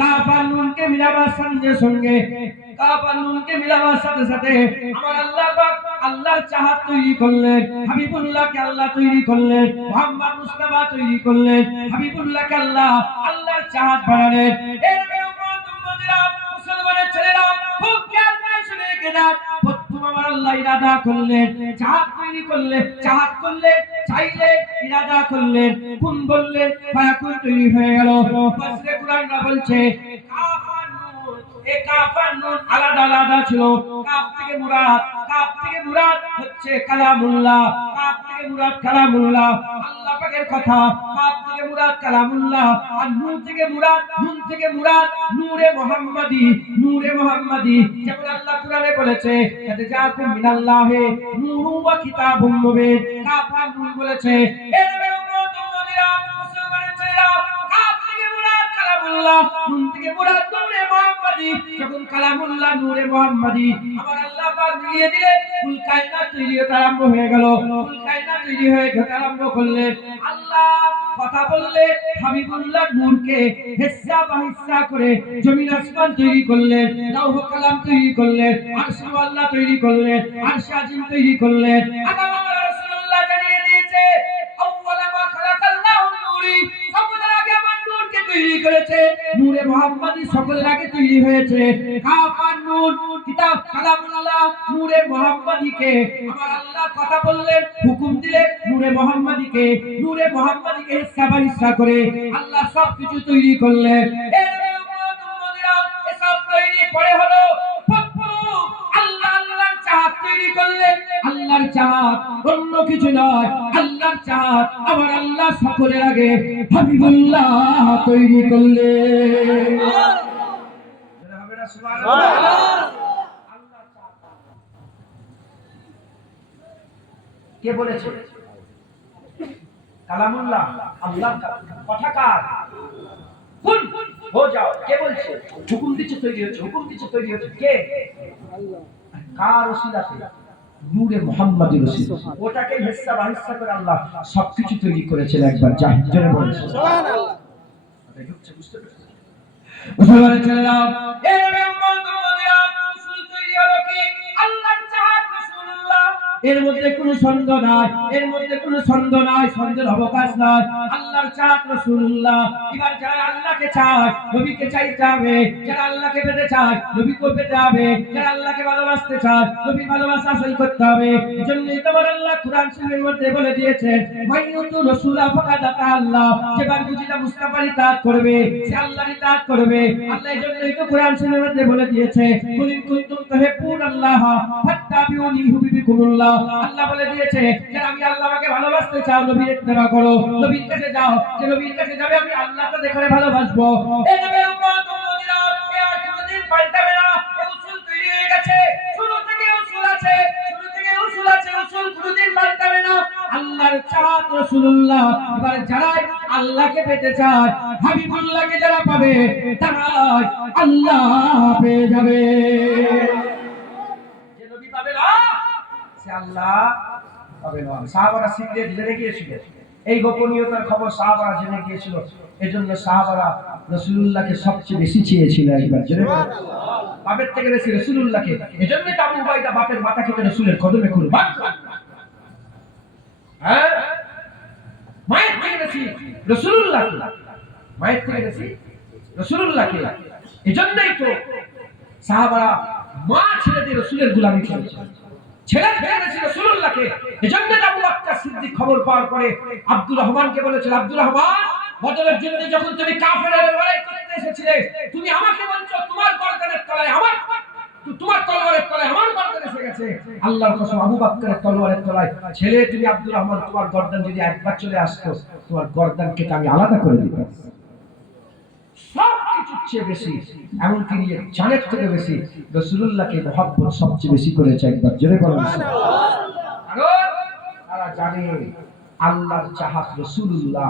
Calf আর নুনকে মিলাবার সঙ্গে সঙ্গে calf আর নুনকে মিলাবার সাথে সাথে আমার আল্লাহ পাক আল্লাহর চাহাত তৈরি করলেন, হাবিবুল্লাহকে আল্লাহ তৈরি করলেন, মুহাম্মদ মুস্তাফা তৈরি করলেন, হাবিবুল্লাহকে আল্লাহ আল্লাহর চাহাত বাড়ালেন। এর উম্মতিরা মুসলমানের ছেলেরা খুব খেয়াল করে শুনে গেলেন, প্রথম আমার আল্লাহ ইরাদা করলেন, চাহাত তৈরি করলেন, চাহাত করলেন, চাইলেন, ইরাদা করলেন, কুন বললেন, ফায়াকুন তৈরি হয়ে গেল। ফাসরে কুরআনরা বলছে কাফ আর নুন, এই কাফ আর নুন আলাদা আলাদা ছিল। কাফ থেকে মুরাদ হচ্ছে কালামুল্লাহ, কাফ থেকে মুরাদ কালামুল্লাহ, আল্লাহ পাকের কথা। কাফ থেকে মুরাদ কালামুল্লাহ আর নুন থেকে মুরাদ নূরে মুহাম্মাদি, নূরে মুহাম্মাদি। যেমন আল্লাহ কুরআনে বলেছে কাদ জাকুম মিনাল্লাহি নূরুন ওয়া কিতাবুম মুবিন। কাফ আর নুন বলেছে এর উম্মতিরা মুসলমানের ছেলেরা কাফ থেকে মুরাদ কালামুল্লাহ, নুন থেকে মুরাদ নূরে মুহাম্মাদি। যখন কালামুল্লাহ নূরে মুহাম্মাদি আমার আল্লাহ পাক দিয়ে দিলেন, কুল কায়নাত তৈরি হতে আরম্ভ হয়ে গেল। কুল কায়নাত তৈরি হয়ে যেতে আরম্ভ করলেন। আল্লাহ কথা বললে হাবিবুল্লাহ নূরকে হিস্সা বাহিস্সা করে জমিন আসমান তৈরি করলেন, লৌহ কালাম তৈরি করলেন, আরশ আল্লাহ তৈরি করলেন, আরশ আজিম তৈরি করলেন। আল্লাহ রাসূলুল্লাহ জানিয়ে দিয়েছে আউওয়ালা মা খালাকাল্লাহু নূরি, সকলের আগে আমার নূরকে তৈরি করেছে, নূরে মুহাম্মাদি সকলের আগে তৈরি হয়েছে। কাফ আর নুন কিতাব কালামুল্লাহ নূরে মুহাম্মাদিকে আমার আল্লাহ কথা বললেন, হুকুম দিলেন, নূরে মুহাম্মাদিকে হিস্সা বাহিস্সা করে আল্লাহ সবকিছু তৈরি করলেন। এসব তৈরি করে হলো আল্লাহর চাহাত তৈরি করলেন। আল্লাহর চাহাত অন্য কিছু নয়, আল্লাহর চাহাত আমার আল্লাহ সকলের আগে হাবিবুল্লাহ তৈরি করলেন। কে বলেছে? কালামুল্লাহ, আল্লাহর কথা। কার? কুন হো যাও। কে বলছে? হুকুম দিচ্ছে তৈরি হচ্ছে, হুকুম দিচ্ছে তৈরি হচ্ছে। কে? আল্লাহ। কার ওসিলাতে? নূরে মুহাম্মাদির ওসিলা। ওটাকে হিস্সা বাহিস্সা করে আল্লাহ সবকিছু তৈরি করেছেন। একবার জাহিরে বলেন সুবহানাল্লাহ। এটা হচ্ছে বুঝতে পেরেছেন? মুসলমানের ছেলেরা এই উম্মতরা রাসূল তৈরি হলো কি? আল্লাহর চাহাত রাসূলুল্লাহ। এর মধ্যে কোনো সন্দেহ নাই, এর মধ্যে কোনো সন্দেহ নাই, সন্দেহের অবকাশ নাই। আল্লাহর চাহাত রাসূলুল্লাহ। এবার যারা আল্লাহকে চায় নবীকে চাইতে হবে, যারা আল্লাহকে পেতে চায় নবীকে পেতে হবে, যারা আল্লাহকে ভালোবাসতে চায় নবীর ভালোবাসা হাসিল করতে হবে। এজন্যই তোমার আল্লাহ কুরআন শরীফের মধ্যে বলে দিয়েছেন মাইয়ুতু রাসূলা ফাকাদ আতা আল্লাহ, যে বারগুজিটা মুস্তাফার ইতাআত করবে সে আল্লাহর ইতাআত করবে। আল্লাহ এজন্যই তো কুরআন শরীফের মধ্যে বলে দিয়েছে কুলিন কুনতুম তুহিব্বুনাল্লাহ ফাত্তাবিউনি ইউহিব্বুকুমুল্লাহ। আল্লাহ বলে দিয়েছে যে আমি আল্লাহকে ভালোবাসতে চাও নবীর ইত্তেবা করো, নবীর কাছে যাও, যে নবীর কাছে যাবে আমি আল্লাহকে দেখে ভালোবাসবো। এই নবীর উম্মত উম্মতিরা এ আর কোনদিন পাল্টাবে না। উসুল তৈরি হয়ে গেছে, শুরু থেকে উসুল আছে, শুরু থেকে উসুল আছে, উসুল কোনদিন পাল্টাবে না। আল্লাহর চাহাত রাসূলুল্লাহ। এবার যারা আল্লাহকে পেতে চায়, হাবিবুল্লাহকে যারা পাবে তারা আল্লাহ পেয়ে যাবে। যে নবী পাবে না সে আল্লাহ পাবে না। সাহাবারা সিক্রেট জেনে গিয়েছিল, এই গোপনীয়তার খবর সাহাবারা জেনে গিয়েছিল। এজন্য সাহাবারা রাসূলুল্লাহকে সবচেয়ে বেশি চেয়েছিল। একবার জেনে বাপের থেকে বেশি রাসূলুল্লাহকে। এজন্যই আবু উবাইদা বাপের মাথা কেটে রাসূলের কদমে কুরবান। হ্যাঁ, মায়ের থেকে বেশি রাসূলুল্লাহকে, মায়ের থেকে বেশি রাসূলুল্লাহকে। এজন্যই তো সাহাবারা মা ছেড়ে দিয়ে রাসূলের গোলামি করেছে, ছেড়ে দিয়েছে রাসূলুল্লাহকে। এজন্য আবু বকর সিদ্দিক খবর পাওয়ার পরে আব্দুর রহমানকে বলেছিল, আব্দুর রহমান, বদরের যুদ্ধে যখন তুমি কাফেরদের লড়াই করতে এসেছিলে, তুমি আমাকে বলছো তোমার গর্দানের তলায় আমার, তোমার তলোয়ারের তলায় আমার গর্দান এসে গেছে। আল্লাহর কসম আবু বকরের তলোয়ারের তলায় ছেলে তুমি আব্দুর রহমান, তোমার গর্দান যদি একবার চলে আসতো তোমার গর্দানকে আমি আলাদা করে দিতাম। সবকিছুর চেয়ে বেশি, এমনকি নিজের জানের থেকে বেশি রাসূলুল্লাহকে মহব্বত সবচেয়ে বেশি করেছে। একবার জোরে বলুন সুবহানাল্লাহ। তারা জানে আল্লাহর চাহাত রাসূলুল্লাহ,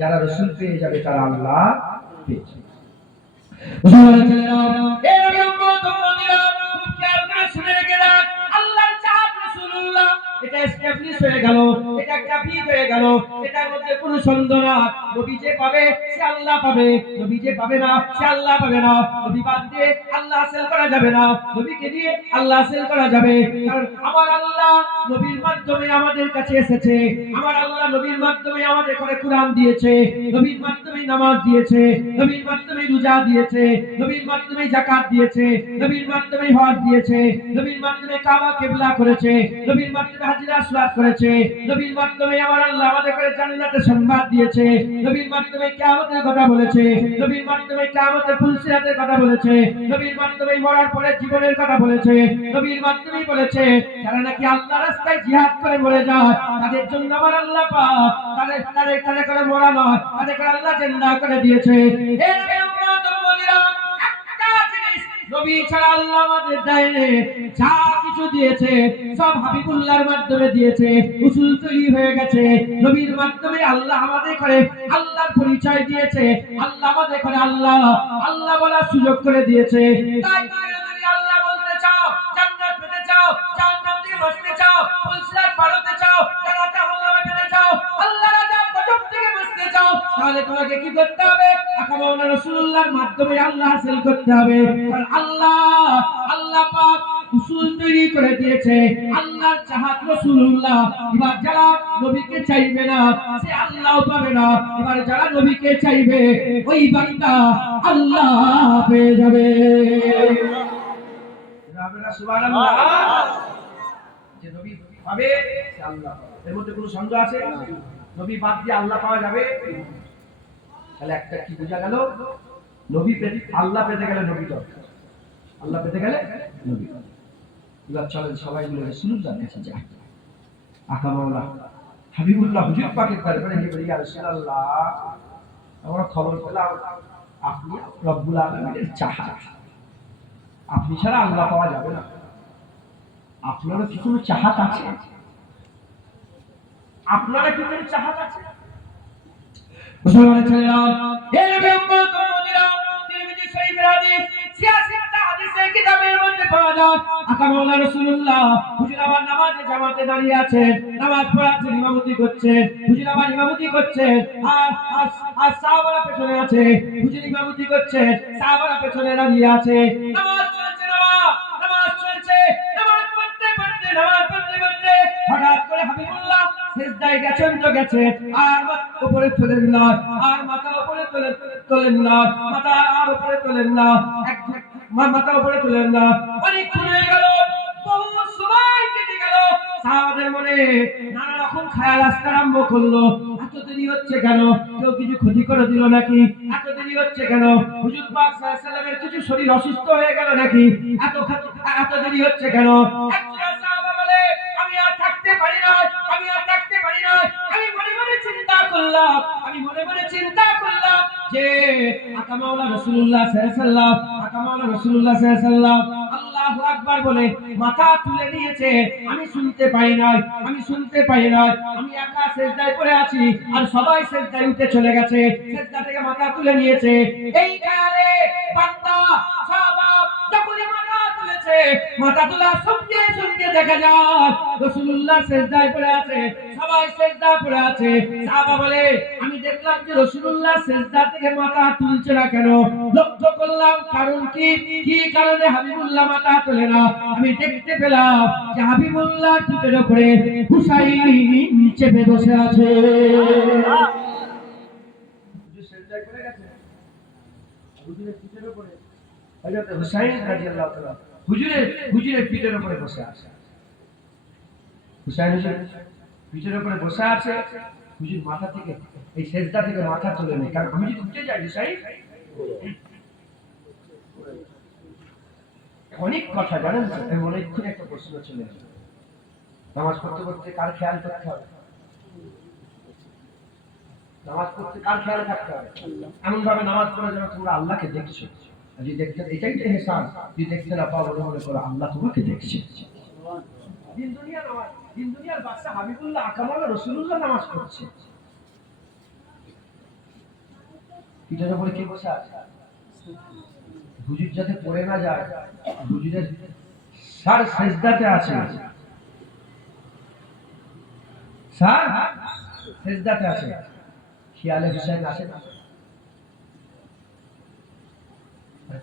যারা রাসূল পেয়ে যাবে তারা আল্লাহ পেয়ে যাবে। আল্লাহর চাহাত রাসূলুল্লাহ, এটা একটা এস্টাবলিশ হয়ে গেল, এটা একটা ফিট হয়ে গেল, এটার মধ্যে কোনো সন্দেহ না। নবী যে পাবে সে আল্লাহ পাবে, নবী যে পাবে না সে আল্লাহ পাবে না। নবী বাদ দিয়ে আল্লাহ হাসিল করা যাবে না, নবীকে দিয়ে আল্লাহ হাসিল করা যাবে। কারণ আমার আল্লাহ নবীর মাধ্যমে আমাদের কাছে এসেছে, আমার আল্লাহ নবীর মাধ্যমে আমাদের ঘরে কোরআন দিয়েছে, নবীর মাধ্যমে নামাজ দিয়েছে, নবীর মাধ্যমে রোজা দিয়েছে, নবীর মাধ্যমে যাকাত দিয়েছে, নবীর মাধ্যমে হজ দিয়েছে, নবীর মাধ্যমে কাবা কিবলা করেছে, নবীর মাধ্যমে হাজরা আসওয়াদ করেছে, নবীর মাধ্যমে আমার আল্লাহ আমাদের করে জান্নাতের সংবাদ দিয়েছে, নবীর মাধ্যমে কিয়ামতের কথা বলেছে, নবীর মাধ্যমে কিয়ামতের ফুলসিরাতের কথা বলেছে, নবীর মাধ্যমে মরার পরে জীবনের কথা বলেছে, নবীর মাধ্যমে বলেছে যারা নাকি আল্লাহর রাস্তায় জিহাদ করে মরে যায় তাদের জন্য আমার আল্লাহ পাক তাদের তাদের তাদের করে মরা নয়, তাদের করে আল্লাহ জিন্দা করে দিয়েছে। হে নবী উম্মত উম্মতিরা, একটা জিনিস নবী ছাড়া আল্লাহ আমাদের দেয়নি, যা কিছু দিয়েছে সব হাবিবুল্লাহর মাধ্যমে দিয়েছে। উসুল তৈরি হয়ে গেছে, নবীর মাধ্যমে আল্লাহ আমাদের করে আল্লাহর পরিচয় দিয়েছে, আল্লাহ আমাদের করে আল্লাহ আল্লাহ বলার সুযোগ করে দিয়েছে। তাই তুমি যদি আল্লাহ বলতে চাও, জান্নাত পেতে চাও, জাহান্নাম থেকে বাঁচতে চাও, ফুলসিরাত পার হতে চাও, জান্নাতে আল্লাহ পেতে চাও, আল্লাহর আযাব গজব থেকে বাঁচতে চাও, তাহলে তোমাকে কি করতে হবে? আকা মাওলানা রাসূলুল্লাহর মাধ্যমে আল্লাহ হাসিল করতে হবে। কারণ আল্লাহ পাক উসুল তৈরি করে দিয়েছে, আল্লাহর চাহাত রাসূলুল্লাহ। এবার যারা নবীকে চাইবে না সে আল্লাহও পাবে না, এবার যারা নবীকে চাইবে ওই বান্দা আল্লাহ পেয়ে যাবে। আপনারা সুবহানাল্লাহ, যে নবী পাবে সে আল্লাহ পাবে, এর মধ্যে কোনো সন্দেহ আছে? নবী বাদ দিয়ে আল্লাহ পাওয়া যাবে? তাহলে একটা কি বোঝা গেল, নবী পেতে আল্লাহ পেতে গেলে নবী দরকার, আল্লাহ পেতে গেলে নবী। এবার চলেন সবাই মিলে রাসূলুল্লাহর কাছে যাই। আকা মাওলা হাবিবুল্লাহ হুজুর পাকের দরবারে গিয়ে বলি, ইয়া রাসূলুল্লাহ, আমরা খবর পেলাম আপনি রব্বুল আলামিনের চাহাত, আপনি ছাড়া আল্লাহ পাওয়া যাবে না, আপনারা কি কোনো চাহাত আছে? আপনারা কি কোনো চাহাত আছে? মুসলমান ছেলেরা, এই নবী উম্মত উম্মতিরা, তিরমিজি শরীফের হাদিস 86টা হাদিসের কিতাবের মধ্যে পাওয়া যায়, আকা মাওলানা রাসূলুল্লাহ হুজুর আবার নামাজে জামাতে দাঁড়িয়ে আছেন, নামাজ পড়াচ্ছেন, ইমামতি করছেন, হুজুর আবার ইমামতি করছেন, আর আর সাহাবারা পেছনে আছে, হুজুর ইমামতি করছেন, সাহাবারা পেছনে দাঁড়িয়ে আছে, নামাজ চলছে, নামাজ চলছে, নামাজ পড়তে পড়তে হঠাৎ করে হাবিবুল্লাহ সিজদায় গেছেন তো গেছেন, আর উপরে তোলেন না, আর মাথা উপরে তোলেন না, মাথা আর উপরে তোলেন না, মাথা উপরে তোলেন না। অনেকক্ষণ হয়ে গেল, বহু সময় কেটে গেল, সাহাবাদের মনে নানা রকম খেয়াল আসতে আরম্ভ করলো, এত দেরি হচ্ছে কেন? কেউ কিছু ক্ষতি করে দিল নাকি? এত দেরি হচ্ছে কেন? হুজুর পাক সাল্লাল্লাহু আলাইহি ওয়াসাল্লামের কিছু শরীর অসুস্থ হয়ে গেল নাকি? এত দেরি হচ্ছে কেন? একজন সাহাবা বলে, আমি আর থাকতে পারি না, আমি আর থাকতে পারি না, আমি মনে মনে চিন্তা করলাম যে আকা মাওলানা রাসূলুল্লাহ সাল্লাল্লাহু আলাইহি ওয়াসাল্লাম, আকা মাওলানা রাসূলুল্লাহ সাল্লাল্লাহু আলাইহি ওয়াসাল্লাম আল্লাহু আকবার বলে মাথা তুলে নিয়েছে, আমি শুনতে পাই নাই, আমি একা সিজদায় পড়ে আছি, আর সবাই সিজদায় উঠে চলে গেছে, সিজদা থেকে মাথা তুলে নিয়েছে। এই কারে বান্দা সাহাবা যখনই মাথা তোলা সঙ্গে সঙ্গে দেখা যায় রাসূলুল্লাহ সিজদায় পড়ে আছে, সবাই সিজদায় পড়ে আছে। সাহাবা বলে, আমি দেখলাম যে রাসূলুল্লাহ সিজদা থেকে মাথা তুলছে না কেন? লক্ষ্য করলাম কারণ কি কারণে হাবিবুল্লাহ মাথা তোলে না? আমি দেখতে পেলাম যে হাবিবুল্লাহ পিঠের উপরে হুসাইন চেপে বসে আছে। সিজদায় পড়ে গেছে, হুজুরের পিঠের উপরে হযরত হুসাইন রাদিয়াল্লাহু তাআলা হুজুরের পিঠের উপরে বসে আছে। হুসাইন পিঠের উপরে বসে আছে, হুজুর মাথা থেকে এই সিজদা থেকে মাথা তুলে নেয়, কারণ আমি যদি উঠে যাই হুসাইন। অনেক কথা জানেন তো, আমি মনে এক্ষুনি একটা প্রশ্ন চলে আসবে, নামাজ পড়তে পড়তে কার খেয়াল করতে হবে? নামাজ পড়তে কার খেয়াল থাকতে হবে? এমন ভাবে নামাজ পড়া যেন তোমরা আল্লাহকে দেখছো, যদি দেখতে, এটাই তো ইহসান, যদি দেখতে না পাও মনে করো আল্লাহ তোমাকে দেখছে। দিন দুনিয়ার বাদশা হাবিবুল্লাহ আকা মাওলানা রাসূলুল্লাহ নামাজ পড়ছে, পিঠের উপরে কে বসে আছে? হুজুর যাতে পড়ে না যায়, হুজুরের সার সিজদাতে আছে, স্যার সেজদাতে আছে, খেয়ালে হুসাইন আসে না?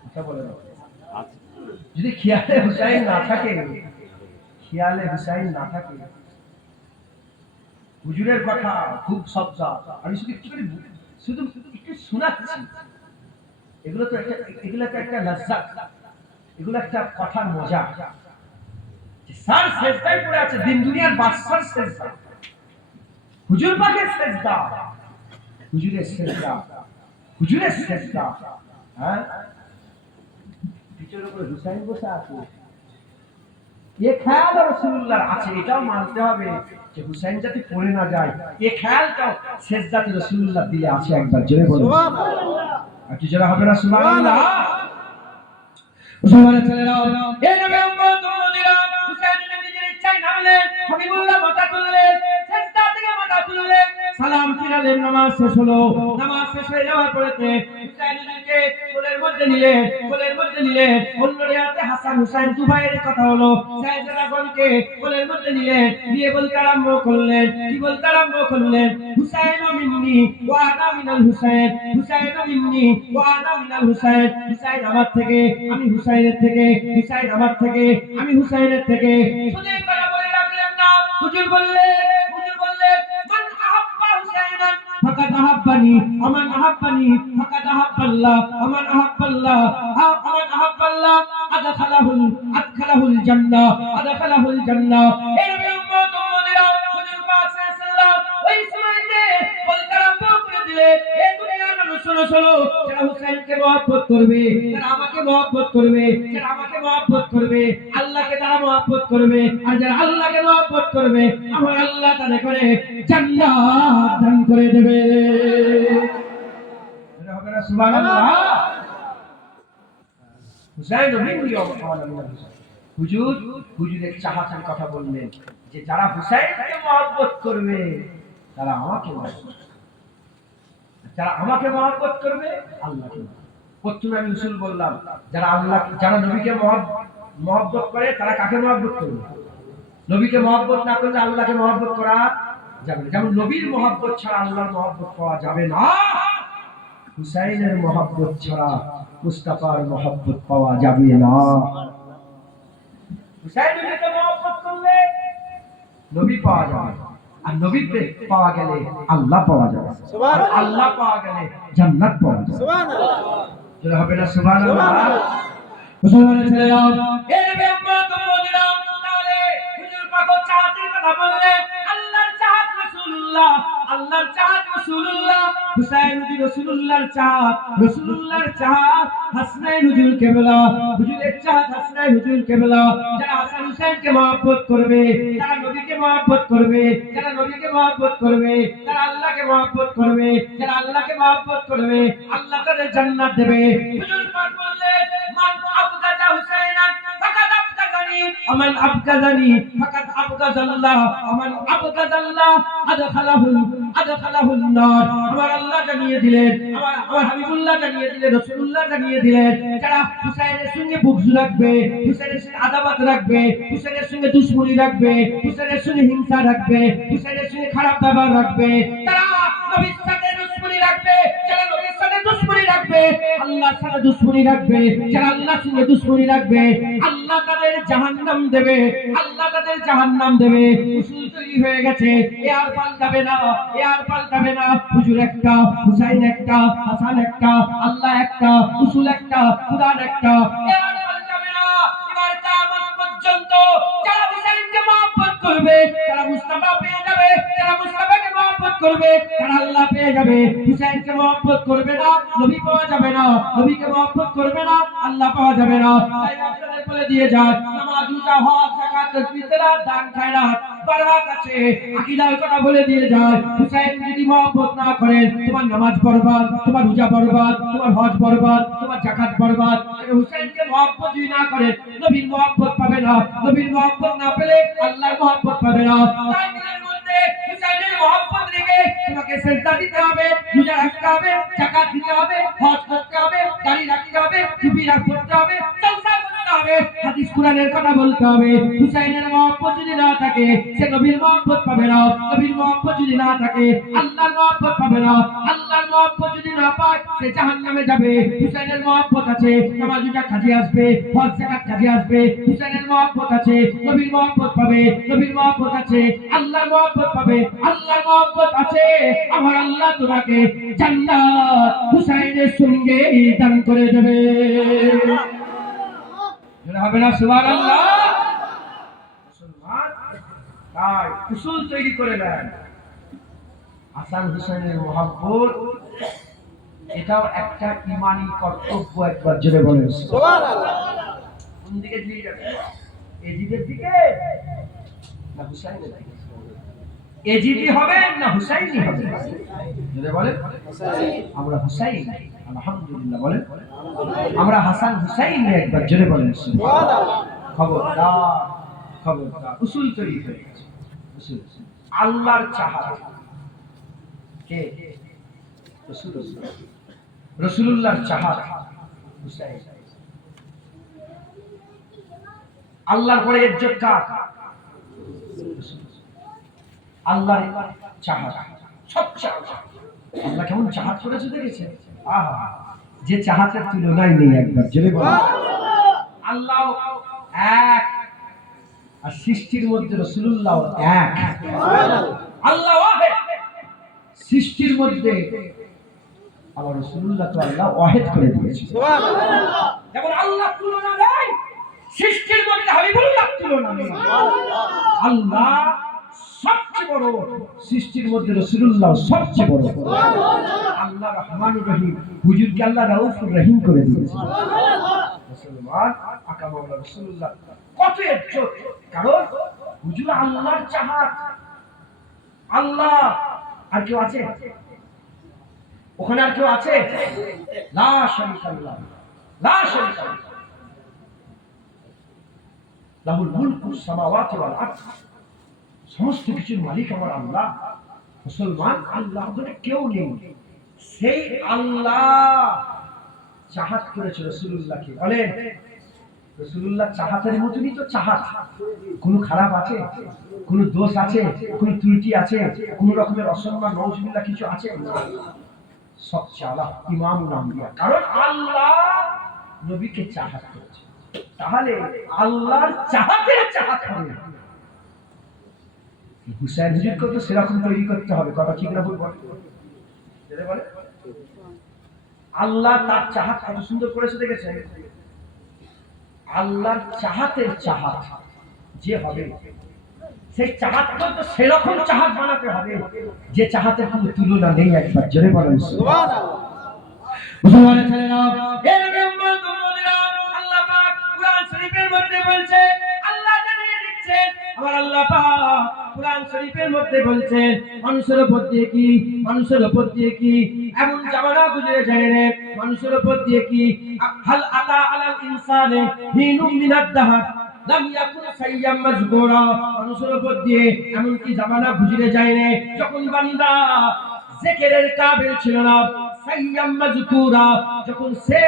কথা বলে না। যদি খেয়ালে হুসাইন না থাকে, খেয়ালে হুসাইন না থাকে, হুজুরের কথা খুব শব্দ, আমি শুধু একটু শুধু একটু শোনাচ্ছি। এগুলো তো একটা লজ্জা, এগুলো একটা কথার মজা। স্যার সেজদায় পড়ে আছে, দিন দুনিয়ার বাদশার সেজদা, হুজুর পাকের সেজদা, হুজুরের সেজদা, হুজুরের সেজদা। হ্যাঁ, পিঠের উপরে হুসাইন বসে আছে। এ খেয়াল রাসূলুল্লাহর আছে, এটাও মানতে হবে যে হুসাইন যাতে পড়ে না যায়, এ খেয়ালটাও সেজদাতে রাসূলুল্লাহ দিলে আছে। একবার জোরে বলুন সুবহানাল্লাহ। আর কি জোরে হবে না সুবহানাল্লাহ? মুসলমানের ছেলেরা, এই নবী উম্মত উম্মতিরা হুসাইন নিজের ইচ্ছায় নামলেন, হাবিবুল্লাহ মাথা তুললেন, সেজদা থেকে মাথা তুললেন, সালাম ফিরালেন। নামাজ শেষ হলো। নামাজ শেষ হয়ে যাওয়ার পরেতে হুসাইনকে কোলের মধ্যে নিলেন, কোলের মধ্যে নিলেন। অন্য রিওয়ায়াতে হাসান হুসাইন দু ভাইয়ের কথা হলো। সাইয়েদাগণকে কোলের মধ্যে নিলেন, নিয়ে বলতে আরম্ভ করলেন, কি বলতে আরম্ভ করলেন? হুসাইন মিন্নি ওয়া আনা মিনাল হুসাইন, হুসাইন মিন্নি ওয়া আনা মিনাল হুসাইন। হুসাইন আমার থেকে, আমি হুসাইনের থেকে, হুসাইন আমার থেকে, আমি হুসাইনের থেকে। শুধু এই কথা বলে রাখলেন না, হুজুর বললেন, মান আহাব্বা হুসাইনান ফাকাদ আহাব্বানি, আমান আহাব্বানি ফাকাদ আহাব্বাল্লাহ, আমান আহাব্বাল্লাহ আমান আহাব্বাল্লাহ আদখালাহুল জান্নাহ, আদখালাহুল জান্নাহ। এই নবী উম্মত উম্মতিরা হুজুর পাক সাল্লাল্লাহু ওই সময়তে বলতে আরম্ভ করে দিলে, এই দুনিয়ার মানুষ শোনো শোনো, যারা হুসাইনকে মহব্বত করবে, যারা আমাকে মহব্বত করবে, যারা আমাকে মহব্বত করবে, আল্লাহকে তারা মহব্বত করবে, আর যারা আল্লাহকে মহব্বত করবে, আমার আল্লাহ তাদের করে জান্নাত দান করে দেবে। এটা হবে না সুবহানাল্লাহ? হুসাইন মিন্নি ওয়া আনা মিনাল হুসাইন। হুজুর, হুজুরের চাহাতের কথা বললেন যে যারা হুসাইনকে মহব্বত করবে তারা আমাকে মহব্বত, যারা আমাকে মহব্বত করবে আল্লাহকে। প্রথমে আমি উসুল বললাম, যারা আল্লাহ, যারা নবীকে মহব্বত করে তারা কাকে মহব্বত করবে? নবীকে মহব্বত না করলে আল্লাহকে মহব্বত করা যাবে না। যেমন নবীর মহব্বত ছাড়া আল্লাহর মহব্বত পাওয়া যাবে না, হুসাইনের মহব্বত ছাড়া মুস্তাফার মহব্বত পাওয়া যাবে না। হুসাইনকে মহব্বত করলে নবী পাওয়া যাবে, আর নবী পাওয়া গেলে আল্লাহ পাওয়া যাবে, সুবহানাল্লাহ। আল্লাহ পাওয়া গেলে জান্নাত পাওয়া যাবে, সুবহানাল্লাহ। যেটা হবে না সুবহানাল্লাহ? মুসলমানের ছেলেরা, এই নবী উম্মত উম্মতিরা, তাহলে হুজুর পাক চাহাতের কথা বললেন, আল্লাহর চাহাত রাসূলুল্লাহ, আল্লাহর চাহাত রাসূলুল্লাহ। হুসাইন হুজুর রাসূলুল্লাহর চাহাত, রাসূলুল্লাহর চাহাত হাসনাইন হুজুর কেবলা, হুজুরের চাহাত হাসনাইন হুজুর কেবলা। যারা হাসান হুসাইনকে মহব্বত করবে, যারা নবীকে মহব্বত করবে, যারা নবীকে মহব্বত করবে, যারা আল্লাহকে মহব্বত করবে, যারা আল্লাহকে মহব্বত করবে, আল্লাহ তাদের জান্নাত দেবে। হুজুর পাক বললেন, মান আবগাদা হুসাইনান ফাকাদ আবগাদানি, আমান আবগাদানি ফাকাদ আবগাদাল্লাহ, আমান আবগাদাল্লাহ আদখালাহুন নার। আমার আল্লাহ জানিয়ে দিলেন, আমার হাবিবুল্লাহ জানিয়ে দিলেন, রাসূলুল্লাহ জানিয়ে দিলেন, যারা হুসাইনের সঙ্গে বুগজ রাখবে, হুসাইনের সঙ্গে আদাওয়াত রাখবে, হুসাইনের সঙ্গে দুশমনি রাখবে, হুসাইনের সঙ্গে হিংসা রাখবে, হুসাইনের সঙ্গে খারাপ ব্যবহার রাখবে, তারা নবীর সাথে দুশমনি রাখবে, যারা নবীর সাথে দুশমনি রাখবে, আল্লাহর সাথে দুশমনি রাখবে, যারা আল্লাহর সঙ্গে দুশমনি রাখবে, আল্লাহ তাদের জাহান্নাম দেবে, আল্লাহ তাদের জাহান্নাম দেবে। উসুল তৈরি হয়ে গেছে, এ আর পাল্টাবে না, এ আর পাল্টাবে না। হুজুর একটা, হুসাইন একটা, হাসান একটা, আল্লাহ একটা, উসুল একটা, কুরআন একটা, এ আর পাল্টাবে না। এবার কিয়ামত পর্যন্ত যারা হুসাইনকে মহব্বত করবে তারা মুস্তাফা পেয়ে যাবে, যারা মুস্তাফাকে মহব্বত করবে তারা আল্লাহ পেয়ে যাবে। হুসাইনকে মহব্বত করবে না, নবী পাওয়া যাবে না, নবীকে মহব্বত করবে না, আল্লাহ পাওয়া যাবে না। তাই আপনাদের বলে দিয়ে যায়, নামাজ, রোজা, হজ, যাকাত, তাসবিহ, তেলাওয়াত, দান, খায়রাত বরবাদ আছে। আকীদার কথা বলে দিয়ে যায়, হুসাইন যদি মহব্বত না করেন, তোমার নামাজ বরবাদ, তোমার রোজা বরবাদ, তোমার হজ বরবাদ, তোমার যাকাত বরবাদ। হুসাইনকে মহব্বত যদি না করেন, নবীর মহব্বত পাবে না, নবীর মহব্বত না পেলে আল্লাহর মহব্বত পাবে না। তাই দিলের মধ্যে হুসাইনের মহব্বত রেখে তোমাকে সিজদা দিতে হবে, রোজা রাখতে হবে, যাকাত দিতে হবে, হজ করতে হবে, দাড়ি রাখতে হবে, টুপি পরতে হবে, জলসা করতে হবে। হাদিস হাদিস কোরআনের কথা বলতে হবে। হুসাইনের মহব্বত যদি না থাকে সে নবীর মহব্বত পাবে না, নবীর মহব্বত যদি না থাকে আল্লাহর মহব্বত পাবে না, আল্লাহর মহব্বত যদি না পায় সে জাহান্নামে যাবে। হুসাইনের মহব্বত আছে, নামাজটা কাজে আসবে, হজ যাকাত কাজে আসবে। হুসাইনের মহব্বত আছে, নবীর মহব্বত পাবে, নবীর মহব্বত আছে, আল্লাহর মহব্বত পাবে, আল্লাহর মহব্বত আছে। আমার আল্লাহ তোমাকে জান্নাত হুসাইনের সঙ্গে দান করে দেবে। হবে না সুবহানাল্লাহ? মুসলমান তাই উসুল তৈরি করে নেন। হাসান হুসাইনের মহব্বত এটাও একটা ঈমানি কর্তব্য। একবার জোরে বলেন সুবহানাল্লাহ। কোন দিকে দিয়ে যাবে? এজিদের দিকে না হুসাইনের দিকে? এজিদি হবে না হুসাইনি হবে? জোরে বলেন। আমরা হুসাইন, আলহামদুলিল্লাহ বলেন। আমরা হাসান হুসাইন, একবার জোরে বলেন সুবহানাল্লাহ। খবরদার, খবরদার, উসুল তৈরি হয়ে গেছে। উসুল আল্লাহর চাহাত কে? রাসূলুল্লাহ। রাসূলুল্লাহর চাহাত হুসাইন। আল্লাহর পরে ইজ্জত কার? আল্লাহর চাহাত সবচেয়ে। আল্লাহ কেমন চাহাত করেছে দেখেছেন? আহা, যে চাহাতের তুলনাই নেই। একবার জোরে বলেন আল্লাহ এক, আর সৃষ্টির মধ্যে রাসূলুল্লাহ এক। আল্লাহ ওয়াহিদ, সৃষ্টির মধ্যে আমার রাসূলুল্লাহ তো আল্লাহ ওয়াহিদ করে দিয়েছে। সুবহানাল্লাহ। যেমন আল্লাহ তুলনা নেই, সৃষ্টির মধ্যে হাবিবুল্লাহ তুলনা নেই। আল্লাহ সবচেয়ে বড়, সৃষ্টির মধ্যে রাসূলুল্লাহ সবচেয়ে বড়। আল্লাহ রহমানুর রহিম, হুজুরকে আল্লাহ রাউফুর রহিম করে দিয়েছে। মুসলমান আকা মাওলা রাসূলুল্লাহ কত ইজ্জত, কারণ হুজুর আল্লাহর চাহাত। আল্লাহ আর কেউ আছে ওখানে? আর কেউ আছে? লা শারীকা লাহ, লা শারীকা লাহ, লাহুল মুলকুস সামাওয়াতি ওয়াল আরদ। সমস্ত কিছুর মালিক আমার আল্লাহ। মুসলমান আল্লাহ বলে কেউ নেই। সেই আল্লাহ চাহাত করেছে রাসূলুল্লাহকে। বলেন রাসূলুল্লাহ চাহাতের মতনই তো চাহাত। কোনো খারাপ আছে? কোনো দোষ আছে? কোনো ত্রুটি আছে? কোনো রকমের অসম্মান নওজুবিল্লাহ কিছু আছে? সবচেয়ে আলা ইমামুল আম্বিয়া। কারণ আল্লাহ নবীকে চাহাত করেছে। তাহলে আল্লাহর চাহাতের চাহাত হবে। হুসাইন হুজুরকে তো সেরকম তৈরি করতে হবে। কথা ঠিক না ভুল বলেন? আল্লাহ তার চাহাত কত সুন্দর করেছে দেখেছেন? আল্লাহর চাহাতের চাহাত যে হবে, সেই চাহাতকে তো সেরকম চাহাত বানাতে হবে যে চাহাতের কোনো তুলনা নেই। একবার জোরে বলেন সুবহানাল্লাহ। মুসলমানের ছেলেরা, আল্লাহ পাক কুরআন শরীফের মধ্যে বলছে, আল্লাহ জানিয়ে দিচ্ছেন, আমার আল্লাহ পাক কুরআন শরীফের মধ্যে বলছেন মানুষের উপর দিয়ে কি, মানুষের উপর দিয়ে কি এমন জামানা গুজরে যায় রে, মানুষের উপর দিয়ে কি হাল আতা আলাল ইনসানে হিনুম মিনাদ দাহর লাম ইয়াকুন সাইয়াম মাজকুরা। মানুষের উপর দিয়ে এমন কি জামানা গুজরে যায় রে যখন বান্দা জিকিরের কাবিল ছিল না, সাইয়াম মাজকুরা, যখন সে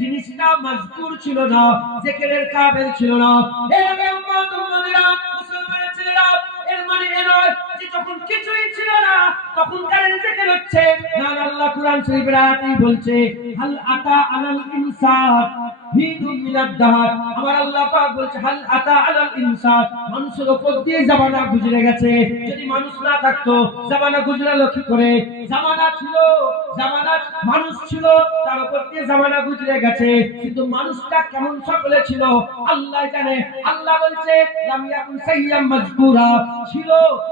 জিনিসটা মাজকুর ছিল না, জিকিরের কাবিল ছিল না। এ উম্মত উম্মতিরা, মুসলমানের ছেলেরা, এর মানে এ নয় যে যখন কিছুই ছিল না তখন কারেন্ট জিকির হচ্ছে না। আল্লাহ কুরআন শরীফের আয়াতেই বলছে হাল আতা আলাল ইনসান হিনুম মিনাদ দাহর। আমার আল্লাহ পাক বলছে হাল আতা আলাল ইনসান, মানুষের উপর দিয়ে জামানা গুজরে গেছে। যদি মানুষ না থাকতো জামানা গুজরালো কি করে? জামানা ছিল, জামানা মানুষ ছিল, তার উপর দিয়ে জামানা গুজরে গেছে, কিন্তু মানুষটা কেমন সকলে ছিল আল্লাহ জানে। আল্লাহ বলছে লাম ইয়াকুন সাইয়াম মাজকুরা, ছিল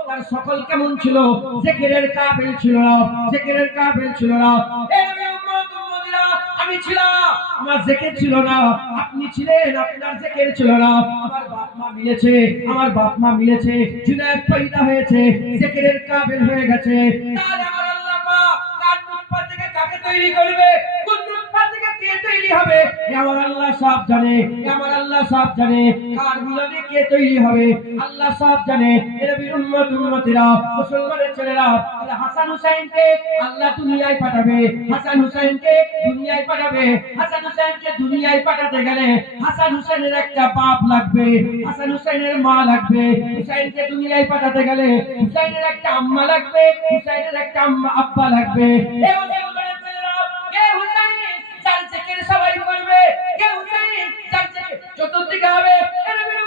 তার সকল কেমন ছিল? জিকিরের কাবিল ছিল না, জিকিরের কাবিল ছিল না। এ উম্মত উম্মতিরা, আমি ছিলাম, আমার জিকির ছিল না, আপনি ছিলেন, আপনার জিকির ছিল না। আমার বাপ মা মিলেছে, আমার বাপ মা মিলেছে, জুনায়েদ পয়দা হয়েছে, জিকিরের কাবিল হয়ে গেছে। তাহলে আমার আল্লাহ পাক কার নুতফা থেকে কাকে তৈরি করবে? কোন নুতফা থেকে কে তৈরি তৈরি হবে আমার আল্লাহ সব জানে, আমার আল্লাহ সব জানে। কার মিলনে কে তৈরি হবে আল্লাহ সব জানে। নবীর উম্মতিরা, মুসলমানের ছেলেরা, হাসান হুসাইনকে আল্লাহ দুনিয়ায় পাঠাবে, হাসান হুসাইনকে দুনিয়ায় পাঠাবে। হাসান হুসাইনকে দুনিয়ায় পাঠাতে গেলে হাসান হুসাইনের একটা বাপ লাগবে, হাসান হুসাইনের মা লাগবে। হুসাইনকে দুনিয়ায় পাঠাতে গেলে হুসাইনের একটা আম্মা লাগবে, হুসাইনের একটা আব্বা লাগবে। এই মুসলমানের ছেলেরা, কে হুসাইন যার জিকির সবাই করবে, কে হুসাইন যার জিকির চতুর্দিকে হবে, নবীর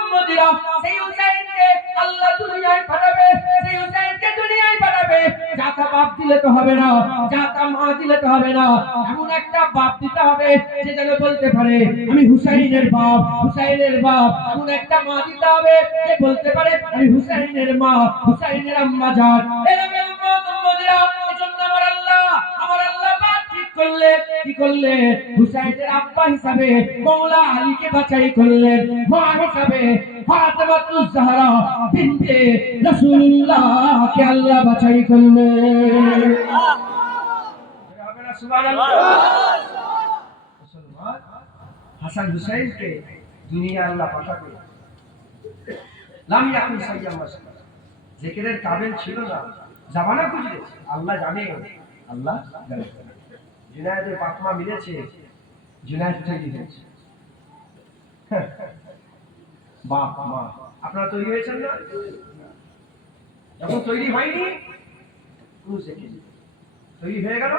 উম্মতিরা সেই হুসাইনকে আল্লাহ দুনিয়ায় পাঠাবে, সেই হুসাইনকে দুনিয়ায় পাঠাবে। যাতা বাপ দিলে তো হবে না, যাতা মা দিলে তো হবে না, এমন একটা বাপ দিতে হবে যে যেন বলতে পারে আমি হুসাইনের বাপ, হুসাইনের বাপ। এমন একটা মা দিতে হবে যে বলতে পারে আমি হুসাইনের মা, হুসাইনের আম্মা জান। এরকম উম্মতিরা, এজন্য আমার আল্লাহ পাক ঠিক করলেন, কি করলেন? হুসাইনের আব্বা হিসাবে মওলা আলীকে বাছাই করলেন, মা হিসাবে ফাতেমাতুজ জাহরা বিনতে রাসূলুল্লাহকে আল্লাহ বাছাই করলেন। সুবহানাল্লাহ। মুসলমান হাসান হুসাইনকে দুনিয়া আল্লাহ পাঠাবে। লাম ইয়াকুন সাইয়্যাম মাসকা, জিকিরের কাবিল ছিল না, জামানা গুজরেছে। আল্লাহ জানে, আল্লাহ জানে। জুনায়েদের পাতমা মিলেছে, জুনায়েদ তৈরি হয়েছে। বাপ মা আপনারা তৈরি হয়েছেন না? যখন তৈরি হয়নি তৈরি হয়ে গেল।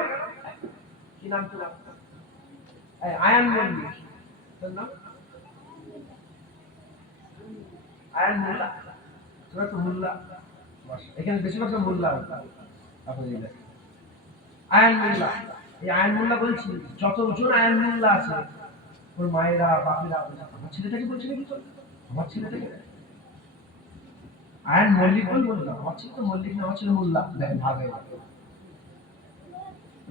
কি নাম তোমার? আয়ান মল্লিক। তোর নাম আয়ান মোল্লা। তোরা তো মোল্লা, এখানে বেশিরভাগ মোল্লা। আয়ান মোল্লা, এই আয়ান মোল্লা বলছি, যতজন আয়ান মোল্লা আছে ওর মায়েরা বাপিরা আমার ছেলেটাকে বলছে নাকি, তো আমার ছেলেটাকে আয়ান মল্লিক বলবো না, আমার ছেলে তো মল্লিক না, আমার ছেলে মোল্লা। দেখেন ভাবে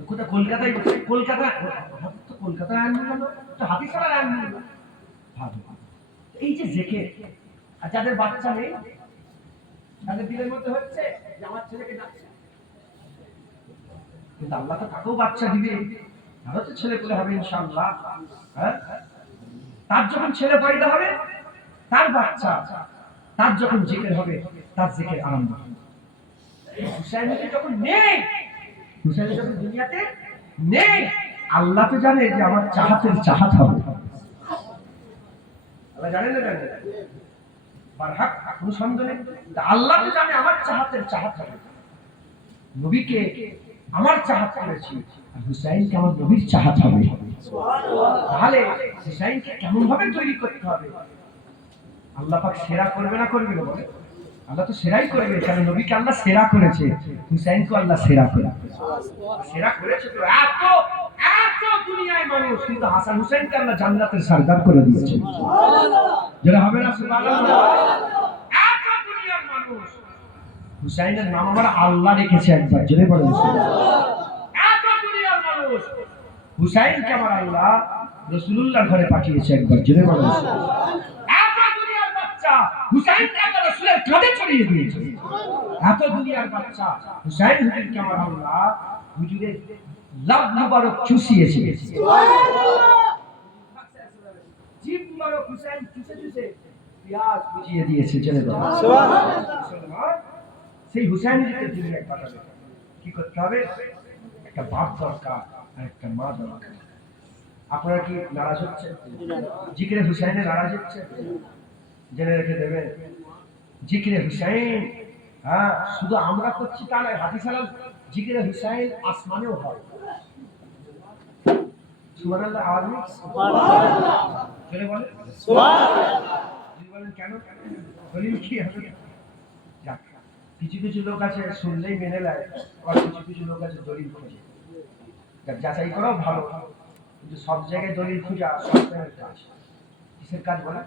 কোথায় কলকাতায়, কলকাতায় আয়ান মোল্লা না, তো হাতিছাড়ার আয়ান মোল্লা। ভাবে এই যে জেকে, আর যাদের বাচ্চা নেই তাদের দিলের মধ্যে হচ্ছে যে আমার ছেলেকে ডাকছে, কিন্তু আল্লাহ তো তাকেও বাচ্চা দিবে, তারও তো ছেলে পেলে হবে ইনশাআল্লাহ। হ্যাঁ, তার যখন ছেলে পয়দা হবে, তার বাচ্চা, তার যখন জিকির হবে, তার জিকির আরম্ভ হবে। হুসাইনকে যখন নেই, হুসাইন যখন দুনিয়াতে নেই, আল্লাহ তো জানে যে আমার চাহাতের চাহাত হবে। আল্লাহ জানেন না, জানেন বারহাক কোনো সন্দেহ নেই, আল্লাহ তো জানে আমার চাহাতের চাহাত হবে। নবীকে আমার চাহাত করেছি, আর হুসাইনকে আমার নবীর চাহাত হবে। তাহলে হুসাইনকে কেমন ভাবে তৈরি করতে হবে? আল্লাহ পাক সেরা করবে না করবে না বলে? আল্লাহ তো সেরাই করবে, কারণ নবীকে আল্লাহ সেরা করেছে, হুসাইনকে আল্লাহ সেরা করে সেরা করেছে। তো এত এত দুনিয়ায় মানুষ, কিন্তু হাসান হুসাইনকে আল্লাহ জান্নাতের সরদার করে দিয়েছে। যেটা হবে না সুবহানাল্লাহ। এত দুনিয়ার মানুষ, হুসাইনের নাম আমার আল্লাহ রেখেছে একবার, জেনে বলেন এত দুনিয়ার মানুষ, হুসাইনকে আমার আল্লাহ রাসূলুল্লাহর ঘরে পাঠিয়েছে একবার, জেনে বলেন এত দুনিয়ার বাচ্চা হুসাইনকে আল্লাহ রাসূলের কাঁধে চড়িয়ে দিয়েছে। এত দুনিয়ার বাচ্চা হুসাইন হুজুরকে আমার আল্লাহ হুজুরের লাভ মুবারক চুষিয়েছে। সুবহানাল্লাহ। জিব মুবারক হুসাইন চুষে চুষে পেঁয়াজ বুঝিয়ে দিয়েছে, জেনে বলেন সুবহানাল্লাহ। সেই হুসাইনকে দুনিয়ায় পাঠাবে, কি করতে হবে? একটা বাপ দরকার আর একটা মা দরকার। আপনারা কি নারাজ হচ্ছেন? জিকিরে হুসাইনে নারাজ হচ্ছেন? জেনে রেখে দেবেন, জিকিরে হুসাইন, হ্যাঁ, শুধু আমরা করছি তা নয়, হাদিস সালাম জিকিরে হুসাইন আসমানেও হয়। সুবহানাল্লাহ। আওয়াজ নেই? সুবহানাল্লাহ। জোরে বলেন সুবহানাল্লাহ। বলেন কেন? দলিল কি হবে? কিছু কিছু লোক আছে শুনলেই মেনে নেয়, আবার কিছু কিছু লোক আছে দলিল খোঁজে। যাচাই করাও ভালো, কিন্তু সব জায়গায় দলিল খোঁজা শয়তানের কাজ। কিসের কাজ বলে?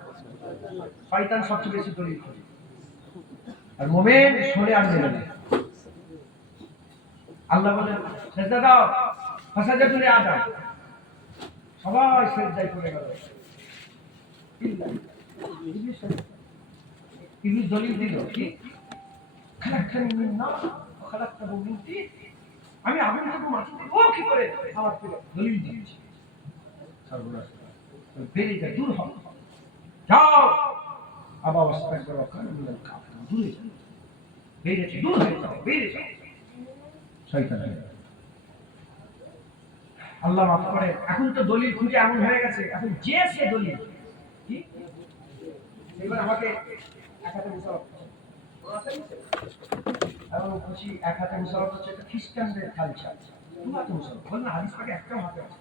শয়তান সবচেয়ে বেশি দলিল খোঁজে, আর মুমিন শুনে আর মেনে নেয়। আল্লাহ বলেন সেজদা দাও, ফাসাজাদু লিআদম, সবাই সেজদায় পড়ে গেল। ইবলিস দলিল দিল কি? খালাকতানি মিন নার ওয়া খালাকতাহু মিন তিন, আমি আগুন থেকে মাটি দেব কি করে? আমার পেলে দলিল দিয়েছি। সর্বনাশ বেরিয়ে যায়, দূর হও, যাও আবার আস্তাগফিরুল্লাহ ওয়া কানা কাফির, দূরে যাও, বেরিয়েছে, দূর হয়ে যাও, বেরিয়ে যাও, শয়তান হয়ে যাও। আল্লাহ মাফ করে। এখন তো দলিল খুঁজে এমন হয়ে গেছে, এখন যে সে দলিল কি এবার আমাকে এক হাতে মুসাফা এবং খুশি এক হাতে মুসাফা হচ্ছে একটা খ্রিস্টানদের কালচার, দু হাতে মুসাফা বল না, হাদিস পাকে একটাও হাতে আছে,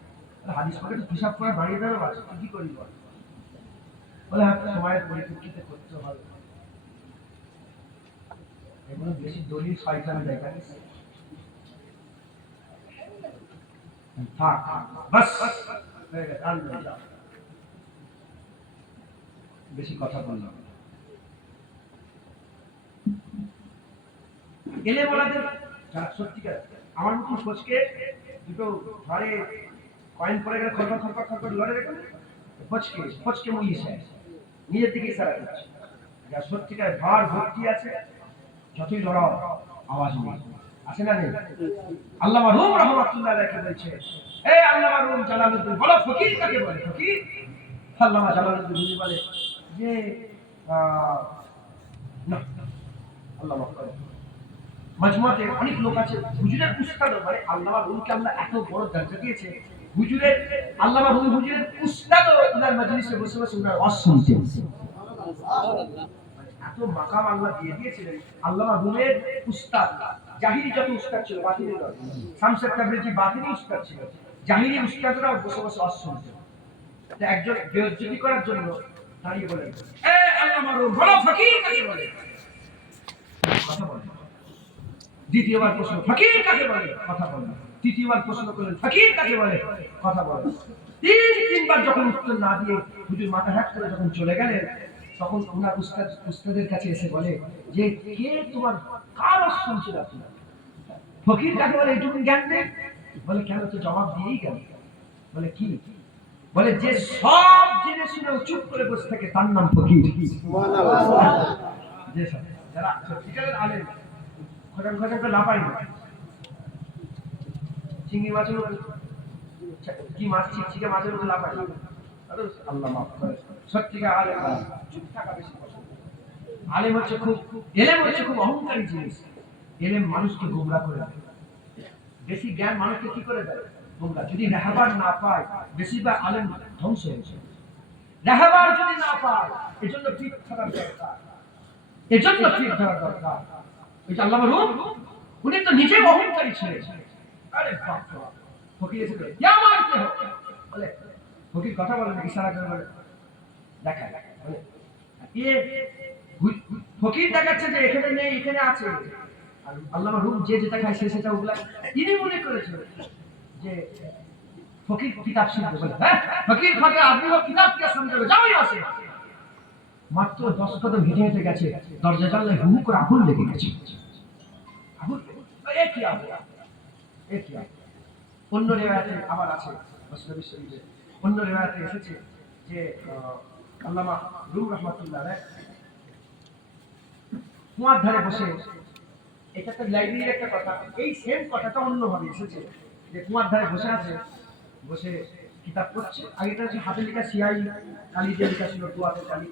হাদিস পাকে তো হিসাব করে বাড়িয়ে দেওয়া আছে, কি করি বল, বলে হয়তো সময়ের পরিপ্রেক্ষিতে করতে হবে, এগুলো বেশি দলিল শয়তান দেখা গেছে। থাক বাস হয়ে গেছে, আর নয়, যাও, বেশি কথা বললাম। এলে বলাদের যারা সত্যিকার আমার মতো ফচকে দুটো ঘরে কয়েন পড়ে গেলে খরপা খরপা খরপা লড়ে রেখে ফচকে ফচকে মুলিশ নিজের দিকে ইশারা করছে, যা সত্যিকার ঘর ভর্তি আছে যতই লড়াও আওয়াজ নেই, আছে না নেই? আল্লামা রুম রাহমাতুল্লাহ আলাইহি বলছে, এ আল্লামা রুম জালালউদ্দিন বলো ফকির কাকে বলে? ফকির আল্লামা জালালউদ্দিন রুমি বলে যে না, আল্লাহ মাফ করে, মজমাতে অনেক লোক আছে হুজুরের উস্তাদ, মানে আল্লামা রুমকে আল্লাহ এত বড় দরজা দিয়েছে, হুজুরের আল্লামা রুম হুজুরের উস্তাদ ওনার মজলিসে বসে বসে ওনার ওয়াজ শুনতেন, এত মাকাম আল্লাহ দিয়ে দিয়েছিলেন। আল্লামা রুমের উস্তাদ জাহিরি যত উস্তাদ ছিল, বাতিনি নয়, শামসুল তাবরিজি বাতিনি উস্তাদ ছিল, জাহিরি উস্তাদরাও বসে বসে ওয়াজ শুনতেন। তো একজন বেইজ্জতি করার জন্য দাঁড়িয়ে বলেন, এ আল্লামা রুম বলো ফকির কাকে বলে? কথা বলেন। দ্বিতীয়বার প্রশ্ন, ফকির কাকে বলে? কথা বলেন। তৃতীয়বার প্রশ্ন করলেন, ফকির কাকে বলে? কথা বলেন। তিনবার যখন উত্তর না দিয়ে হুজুর মাথা হ্যাট করে যখন চলে গেলেন, তখন ওনার উস্তাদের কাছে এসে বলে যে কে তোমার কার ওয়াজ শুনছিল আপনি? ফকির কাকে বলে এইটুকু জ্ঞান নেই? বলে কেন, তো জবাব দিয়েই গেল। বলে কি? বলে যে সব জেনে শুনে চুপ করে বসে থাকে তার নাম ফকির। যে সব যারা সত্যিকারের আলেম খোঁজান খোঁজান করে না পাই না, চিংড়ি মাছের কি মাছ চিকচিকে মাছের উপর লাফাই, আল্লাহ মাফ করে। সত্যিকার আলেম চুপ থাকা বেশি পছন্দ। আলেম হচ্ছে খুব, এলেম হচ্ছে খুব অহংকারী জিনিস। এলেম মানুষকে গোমরা করে দেয়, বেশি জ্ঞান মানুষকে কি করে দেয়? গোমরা। যদি রাহবার না পায়, বেশিরভাগ আলেম ধ্বংস হয়েছে। রাহবার যদি না পায়, এজন্য পিঠ ধরার দরকার, এজন্য পিঠ ধরার দরকার। ওই যে আল্লামা রুম, উনি তো নিজে অহংকারী ছিলেন। আরে বাপ রে বাপ, ফকির এসে বলে ইয়া মানতে হবে, বলে ফকির কথা বলে না, ইশারা করে বলে দেখা, বলে এ ফকির দেখাচ্ছে যে এখানে নেই, এখানে আছে। আর আল্লামা রুম যে যেটা খায় সে সেটা ওগুলা ইনি মনে করেছিল যে ফকির কিতাব শুনতে, বলে হ্যাঁ ফকির ফাঁকে আপনি কিতাব কে শুনতে হবে, যাও আসে। মাত্র 10 কদম হেঁটে হেঁটে গেছে, দরজা জানলায় হু করে আগুন লেগে গেছে। আগুন এ কি আগুন, এ কি আগুন। অন্য রিওয়ায়াতে আবার আছে, মুসলিম শরীফে অন্য রিওয়ায়াতে এসেছে যে আল্লামা রুম রাহমাতুল্লাহ আলাইহি কুয়ার ধারে বসে, এটা তো লাইব্রেরির একটা কথা, এই সেম কথাটা অন্যভাবে এসেছে যে কুয়ার ধারে বসে আছে, বসে কিতাব পড়ছে। আগেটা হচ্ছে হাতে লেখা সিয়াই কালি দিয়ে লেখা ছিল, দোয়াতে কালি।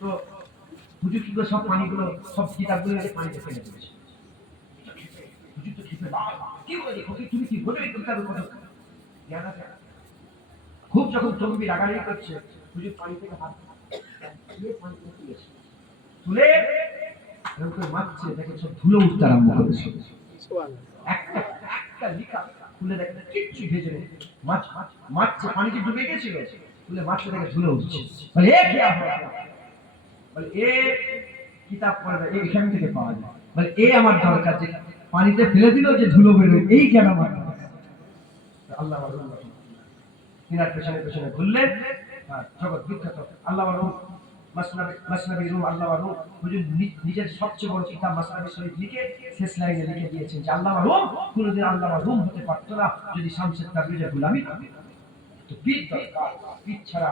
তো হুজুর কি করে সব পানিগুলো, সব কিতাবগুলো পানিতে ফেলে দিয়েছে। হুজুর তো খেপে কি বলে, ফকির তুমি কি বলে কিতাবের কথা জ্ঞান আছে? খুব যখন তকবীর রাগারাগি করছে, হুজুর পানি থেকে হাত দিয়ে পানি তুলেছে, তুলে এরকম করে মারছে, দেখে সব ধুলো উঠতে আরম্ভ করেছে। একটা একটা লিখা খুলে দেখে কিচ্ছু ভেজে নেই, মাছ মারছে, পানিতে ডুবে গেছিল, তুলে মাছটা দেখে ধুলো উঠছে। বলে এ কি হবে? বলে এ কিতাব পড়বে, এখান থেকে পাওয়া যায়। বলে এ আমার দরকার, যে পানিতে ফেলে দিল যে ধুলো বেরোয়, এই কেন আমার দরকার। আল্লাহ তিনার পেছনে পেছনে ঘুরলেন, জগৎ বিখ্যাত আল্লাহ মাসনাবি রুম, আল্লাহ রুম হুজুর নিজের সবচেয়ে বড় কিতাব মাসনাবি শরীফ লিখে শেষ লাইনে লিখে দিয়েছেন যে আল্লাহ রুম কোনোদিন আল্লাহ রুম হতে পারত না যদি শামসুল তাবরিজের গোলামি করতে। তো পীর দরকার, পীর ছাড়া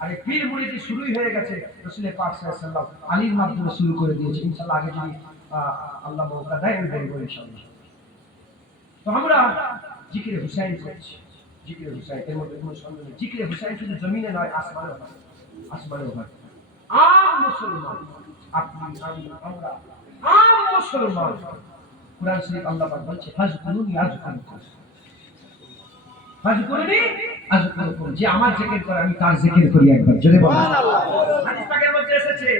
আর এই পীর মুরিদি শুরুই হয়ে গেছে রাসূল পাক সাল্লাল্লাহু আলাইহি ওয়াসাল্লাম আলীর মাধ্যমে শুরু করে দিয়েছে। ইনশাআল্লাহ আগে যদি আল্লাহ মৌকা দেয় আমি বলবো ইনশাআল্লাহ। তো আমরা জিকিরে হুসাইন করছি, জিকিরে হুসাইন, এর মধ্যে কোনো সন্দেহ নেই। জিকিরে হুসাইন শুধু জমিনে নয়, আসমানেও হয়, আসমানেও হয়। আম মুসলমান, আপনি আমি আমরা আম মুসলমান, কুরআন শরীফ আল্লাহ পাক বলছে ফাজকুরুনি আযকুরুকুম, ফাজকুরুনি আযকুরুকুম, যে আমার জিকির করে আমি তার জিকির করি। একবার জোরে বলুন সুবহানাল্লাহ। হাদিস পাকের মধ্যে এসেছে,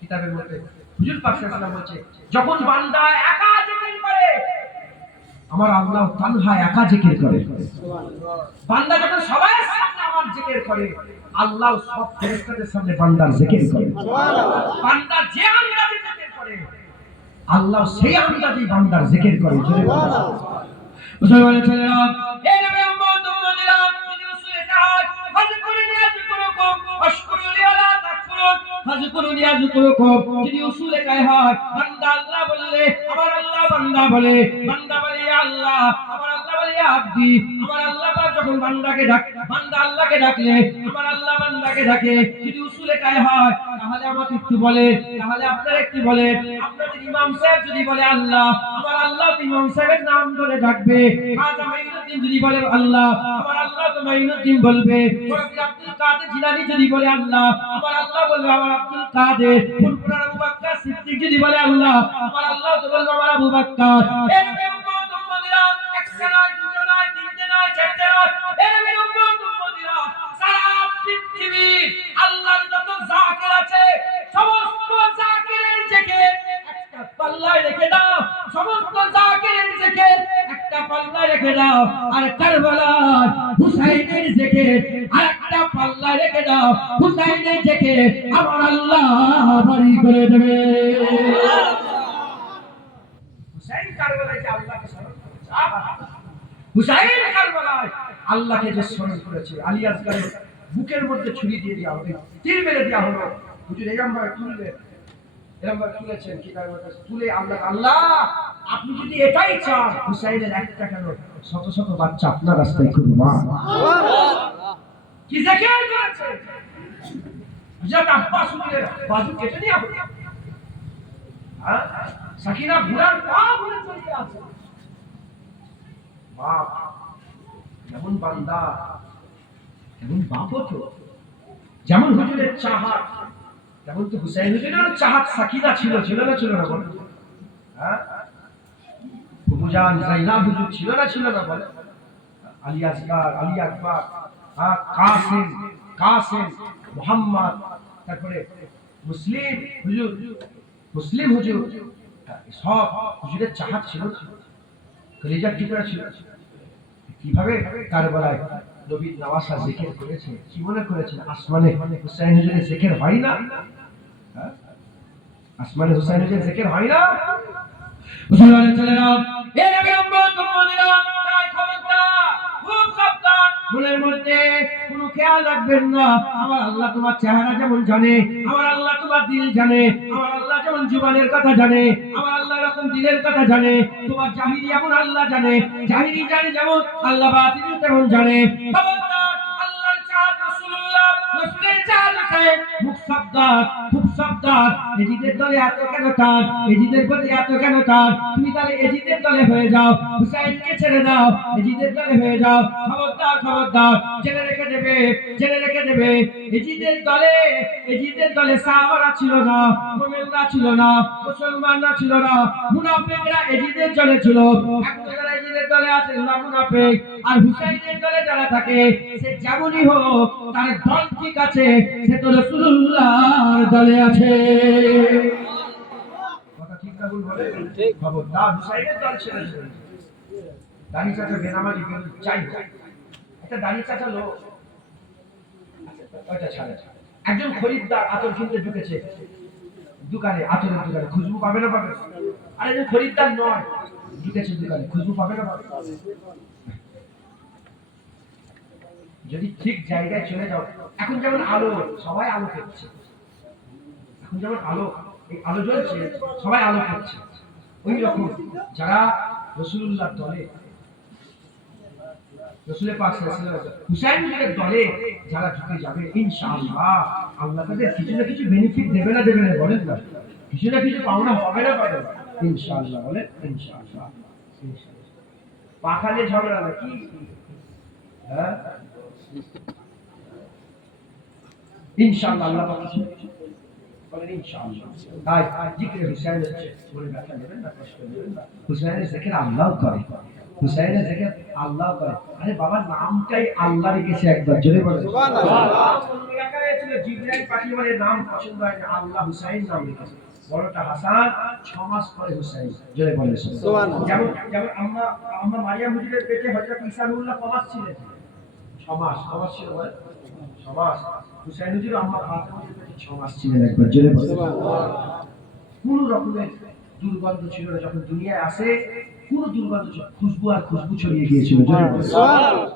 কিতাবের মধ্যে হুজুর পাক সাল্লাল্লাহু আলাইহি ওয়াসাল্লাম বলছে, যখন বান্দা একা জিকির করে, আমার আল্লাহ তানহা একা জিকির করে। বান্দা যখন সবার সামনে আমার জিকির করে, আল্লাহ সব ফেরেশতাদের সামনে বান্দার জিকির করে। সুবহানাল্লাহ। বান্দা যে আন্দাজে জিকির করে, আল্লাহ সেই আন্দাজে বান্দার জিকির করে। সুবহানাল্লাহ। মুসলমানের ছেলেরা, এই নবী উম্মত উম্মতিরা, তিনি উসুলে তাহার ফাজকুরুনি আযকুরুকুম ওয়াশকুরুলি ওয়ালা তাকফুরুন, ফাজকুরুনি আযকুরুকুম, তিনি উসুলে কায় হয় বান্দা আল্লাহ বললে আমার আল্লাহ বান্দা বলে, বান্দা বলে ইয়া আল্লাহ, আমার আল্লাহ বলে ইয়া আব্দি। আমার আল্লাহ পাক যখন বান্দাকে ডাকে, বান্দা আল্লাহকে ডাকলে আমার আল্লাহ বান্দাকে ডাকে, যদি উসুলে কায় হয়, তাহলে আমাকে একটু বলে, তাহলে আপনারা একটু বলে, আপনাদের ইমাম সাহেব যদি বলে আল্লাহ, আমার আল্লাহ ইমাম সাহেবের নাম ধরে ডাকবে। খাজা মাইনুদ্দিন যদি বলে আল্লাহ, আমার আল্লাহ তো মাইনুদ্দিন বলবে। আব্দুল কাদের জিলানী যদি বলে আল্লাহ, আমার আল্লাহ বলবে আমার আব্দুল কাদের। ফুরফুরা আবু বকর সিদ্দিক যদি বলে আল্লাহ, আমার আল্লাহ তো বলবে আমার আবু বকর। এই নবীর উম্মত উম্মতিরা, একটা নয়, দুটো নয়, তিনটে নয়, চারটে নয়, এই নবীর উম্মত উম্মতিরা, সারা পৃথিবী আল্লাহর যত জাকির আছে, সমস্ত জাকিরের জিকির একটা পাল্লায় রেখে দাও, সমস্ত জাকিরের জিকির একটা পাল্লায় রেখে দাও, আর কারবালার হুসাইনের জিকির আরেকটা পাল্লায় রেখে দাও। হুসাইনের জিকির আমার আল্লাহ ভারী করে দেবে। হুসাইন কারবালায় যে আল্লাহকে স্মরণ করেছে, হুসাইন কারবালায় আল্লাহকে যে স্মরণ করেছে, আলী আসগরের বুকের মধ্যে ছুরি দিয়ে দেওয়া হবে, তীর মেরে দেওয়া হলো। হুজুর এরকম ভাবে তুললেন, এরকম ভাবে তুলেছেন, কিতাবের মধ্যে তুলে আল্লাহ, আল্লাহ আপনি যদি এটাই চান, হুসাইনের একটা কেন শত শত বাচ্চা আপনার রাস্তায় কুরবান। সুবহানাল্লাহ। কি জিকির করেছে, হযরত আব্বাস উঠে বাজু কেটে দেওয়া হলো, হ্যাঁ, সাকিনা বুড়ার পা ভরে চলে আসে। বাপ যেমন বান্দা তেমন বাপ হতো, যেমন হুজুরের চাহাত তেমন তো হুসাইন হুজুরেরও চাহাত সাকিনা ছিল, ছিল না ছিল না বলে, হ্যাঁ, বুজান জাইনাব হুজুর ছিল না ছিল না বলে, আলী আসগর, আলী আকবর, হ্যাঁ, কাসিম, কাসিম, মুহাম্মদ, তারপরে মুসলিম হুজুর, মুসলিম হুজুর, সব হুজুরের চাহাত ছিল, কলিজার টুকরা ছিল। কিভাবে কারবালায় নবীর নওয়াসা জিকির করেছে, কি মনে করেছেন আসমানে হুসাইন হুজুরের জিকির হয় না? হ্যাঁ, আসমানে হুসাইন হুজুরের জিকির হয় না? মুসলমানের ছেলেরা, এই নবী উম্মত উম্মতিরা, তাই খবরদার, খুব সাবধান, মনের মধ্যে কোনো খেয়াল রাখবেন না। আমার আল্লাহ তোমার চেহারা যেমন জানে, আমার আল্লাহ তোমার দিল জানে, আমার আল্লাহ যেমন জীবনের কথা জানে, আমার আল্লাহ এরকম দিলের কথা জানে। তোমার জাহিরি এমন আল্লাহ জানে, জাহিরি জানে যেমন আল্লাহ বাতিল তেমন জানে। খবরদার, আল্লাহর চাঁদ রাসূলুল্লাহ, রাসূলের চাঁদ হুসাইন, খুব সাবধান, খুব সাবধান। এজিদের দলে এত কেন টান, এজিদের প্রতি এত কেন টান? তুমি তাহলে এজিদের দলে হয়ে যাও, হুসাইনকে ছেড়ে দাও, এজিদের দলে হয়ে যাও। খবরদার, খবরদার, জেনে রেখে দেবে, জেনে রেখে দেবে, এজিদের দলে, এজিদের দলে সাহাবারা ছিল না, মুমিনরা ছিল না, মুসলমানরা ছিল না, মুনাফিকরা এজিদের দলে ছিল। এখন যারা এজিদের দলে আছে ওরা মুনাফিক, আর হুসাইনের দলে যারা থাকে সে যেমনই হোক তার দল ঠিক আছে, সে তো রাসূলুল্লাহর দলে আছে। কথা ঠিক না ভুল বলে? ঠিক। খবরদার, হুসাইনের দল ছেড়ে দেবে। দাড়ি চাচা বেনামাজি চাই, একটা দাড়ি চাচা লোক, ওইটা ছাড়ে। একজন খরিদ্দার আতর কিনতে ঢুকেছে দোকানে, আতরের দোকানে, খুশবু পাবে না পাবে? আর একজন খরিদ্দার নয়, ঢুকেছে দোকানে, খুশবু পাবে না পাবে? যদি ঠিক জায়গায় চলে যাও, এখন যেমন আলো, সবাই আলো পেচ্ছে, এখন যেমন আলো, এই আলো জ্বলছে, সবাই আলো পেচ্ছে, ওই রকম যারা রাসূলুল্লাহর দলে, রাসূলের পাক সাল্লাল্লাহু আলাইহি ওয়াসাল্লাম হুসাইন হুজুরের দলে যারা ঢুকে যাবে, ইনশাআল্লাহ আল্লাহ তাদের কিছু না কিছু বেনিফিট দেবে না, দেবে না বলেন না? কিছু না কিছু পাওনা হবে না পাবে? ইনশাআল্লাহ বলেন, ইনশাআল্লাহ। ইনশাআল্লাহ। পাখালে ঝগড়া নাকি? হ্যাঁ ইনশাআল্লাহ আল্লাহ পাক বলেন ইনশাআল্লাহ। তাই জিকির হুসাইন হচ্ছে বলে ব্যথা নেবেন না, কষ্ট নেবেন না। হুসাইনের জিকির আল্লাহ করে, হুসাইনের জিকির আল্লাহ করে। আরে বাবার নামটাই আল্লাহ রেখেছে, একবার জোরে বলেন সুবহানাল্লাহ। কোন এলাকায় ছিল জিবরাইল পাঠিয়ে বলে নাম পছন্দ হয় না, আল্লাহ হুসাইন নাম রেখেছে। বড়টা হাসান 6 মাস পরে হুসাইন, জোরে বলেন সুবহানাল্লাহ। যেমন যেমন আমরা আমরা মারিয়াম হুজুরের পেটে হযরত ঈসা নূরুল্লাহ কমাস ছিলেন 6 মাস, কমাস ছিল বলে 6 মাস। হুসাইন হুজুর আম্মা ফাতেমা হুজুরের পেটে 6 মাস ছিলেন, একবার জোরে বলেন সুবহানাল্লাহ। কোন রকমের দুর্গন্ধ ছিল না, যখন দুনিয়ায় আসে কোন দুর্গন্ধ ছিল, খুশবু আর খুশবু ছড়িয়ে গিয়েছিল, জোরে বলেন সুবহানাল্লাহ।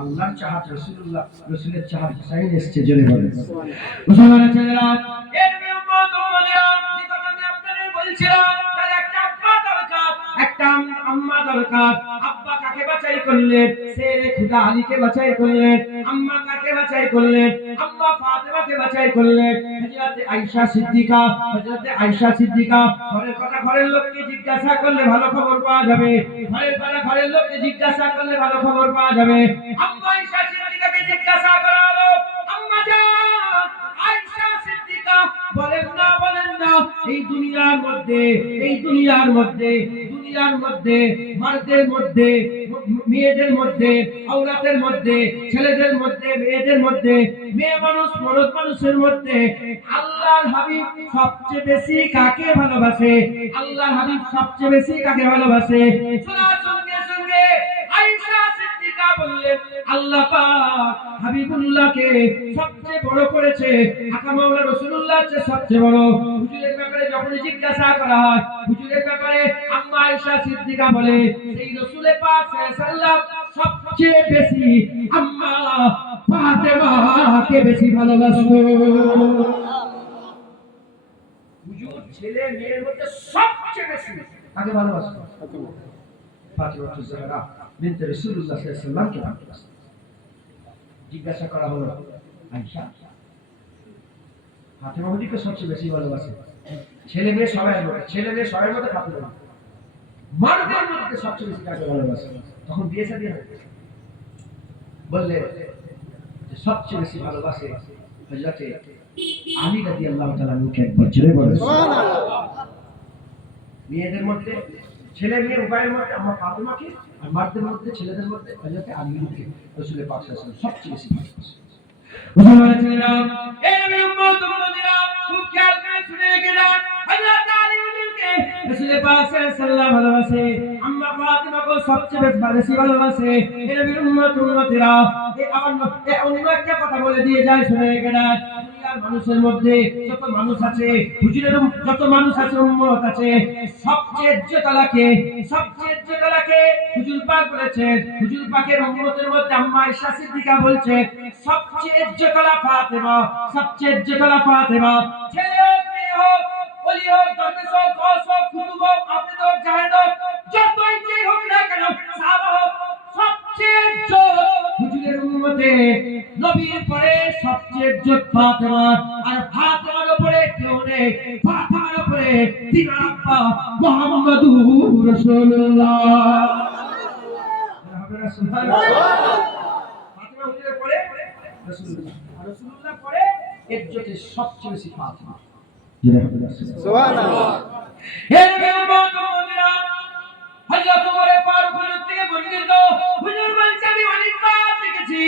আল্লাহর চাহাত রাসূলুল্লাহ, রাসূলের চাহাত হুসাইন এসেছে, জোরে বলেন সুবহানাল্লাহ। মুসলমানের ছেলেরা, এর উম্মত উম্মতিরা, যে কথা আমি আপনাদের বলছিলাম, তার একটা আব্বা দরকার, একটা আম্মা দরকার। আব্বা কাকে বাছাই করলেন? শেরে খুদা আলীকে বাছাই করলেন। আম্মা কাকে বাছাই করলেন? আম্মা ফাতেমাকে বাছাই করলেন। হযরত আয়েশা সিদ্দিকা, হযরত আয়েশা সিদ্দিকা। ঘরের কথা ঘরের লোককে জিজ্ঞাসা করলে ভালো খবর পাওয়া যাবে, ঘরের কথা ঘরের লোককে জিজ্ঞাসা করলে ভালো খবর পাওয়া যাবে। আম্মা আয়েশা সিদ্দিকাকে জিজ্ঞাসা করা হলো, আম্মা জান আয়েশা সিদ্দিকা বলেন না এই দুনিয়ার মধ্যে, এই দুনিয়ার মধ্যে, দুনিয়ার মধ্যে মর্দের মধ্যে, মেয়েদের মধ্যে, আওলাদের মধ্যে, ছেলেদের মধ্যে, মেয়েদের মধ্যে, মেয়ে মানুষ মরদ মানুষের মধ্যে আল্লাহর হাবিব সবচেয়ে বেশি কাকে ভালোবাসে? আল্লাহর হাবিব সবচেয়ে বেশি কাকে ভালোবাসে? শোনার সঙ্গে সঙ্গে আয়েশা সিদ্দিকা বললেন, আল্লাহ পাক হাবিবুল্লাহকে সবচেয়ে বড় করেছে, আকা মাওলা রাসূলুল্লাহ চেয়ে সবচেয়ে বড়। হুজুরের ব্যাপারে যখন জিজ্ঞাসা করা হয়, হুজুরের ব্যাপারে আম্মা আয়েশা সিদ্দিকা বলে, সেই রাসূল পাক সাল্লাল্লাহু আলাইহি ওয়াসাল্লাম সবচেয়ে বেশি আম্মা ফাতেমাকে বেশি ভালোবাসতো। হুজুর ছেলে মেয়ের মধ্যে সবচেয়ে বেশি কাকে ভালোবাসতো? ফাতেমা তুজহরা বিনতে রাসূলুল্লাহ সাল্লাল্লাহু আলাইহি ওয়াসাল্লামকে ভালোবাসতো। জিজ্ঞাসা করা হলো, আয়েশা ফাতেমা হুজুরকে সবচেয়ে বেশি ভালোবাসে, ছেলে মেয়ে সবাই মধ্যে, ছেলে মেয়ে সবাই মধ্যে ফাতেমা, মারদের মধ্যে সবচেয়ে বেশি কাকে ভালোবাসে? তখন বিয়ে শাদী হয়, বললে যে সবচেয়ে বেশি ভালোবাসে হযরত আলী রাদিয়াল্লাহু তাআলা আনহুকে, একবার জোরে বলেন সুবহানাল্লাহ। মেয়েদের মধ্যে, ছেলে মেয়ে উভয়ের মধ্যে আম্মা ফাতেমাকে, আর মারদের মধ্যে, ছেলেদের মধ্যে হযরত আলীকে রাসূল পাক সাল্লাল্লাহু আলাইহি ওয়াসাল্লাম সবচেয়ে বেশি ভালোবাসে। মুসলমানের ছেলেরা, এই নবী উম্মত উম্মতিরা খুব খেয়াল করে শুনে গেলেন, হযরত আলী হুজুরকে রাসূল পাক সাল্লাল্লাহু আলাইহি ওয়াসাল্লাম ভালোবাসে, আম্মা ফাতেমাকে সবচেয়ে বেশি ভালোবাসে। এই নবী উম্মত উম্মতিরা, এই অন্য একটা কথা বলে দিয়ে যায়, শুনে গেলেন। দুনিয়ার মানুষের মধ্যে যত মানুষ আছে, হুজুরের যত মানুষ আছে, উম্মত আছে, সবচেয়ে ইজ্জতওয়ালাকে, সবচেয়ে ইজ্জতওয়ালাকে হুজুর পাক বলেছেন। হুজুর পাকের উম্মতের মধ্যে আম্মা আয়েশা সিদ্দিকা বলছে, সবচেয়ে ইজ্জতওয়ালা ফাতেমা, সবচেয়ে ইজ্জতওয়ালা ফাতেমা। ছেলে হোক মেয়ে হোক, ওলি হোক, দরবেশ হোক, গৌস হোক, কুতুব হোক, আবেদ হোক, জাহেদ হোক, যতই যে হোক না কেন, সাহাবা হোক, সবচেয়ে ইজ্জত হুজুরের উম্মতে। নবীর পরে সবচেয়ে ইজ্জত ফাতেমার, আর ফাতেমার উপরে কেউ নেই, ফাতেমার উপরে তিন আব্বা মুহাম্মাদুর রাসূলুল্লাহ। ফাতেমা হুজুরের পরে রাসূলুল্লাহ, আর রাসূলুল্লাহ পরে ইজ্জতের সবচেয়ে বেশি ফাতেমা, সুবহানাল্লাহ। এর মেহমানরা হযরত ওমর ফারুক থেকে বর্ণিত, হুজুর বলছেন, আমি অনেকবার দেখেছি,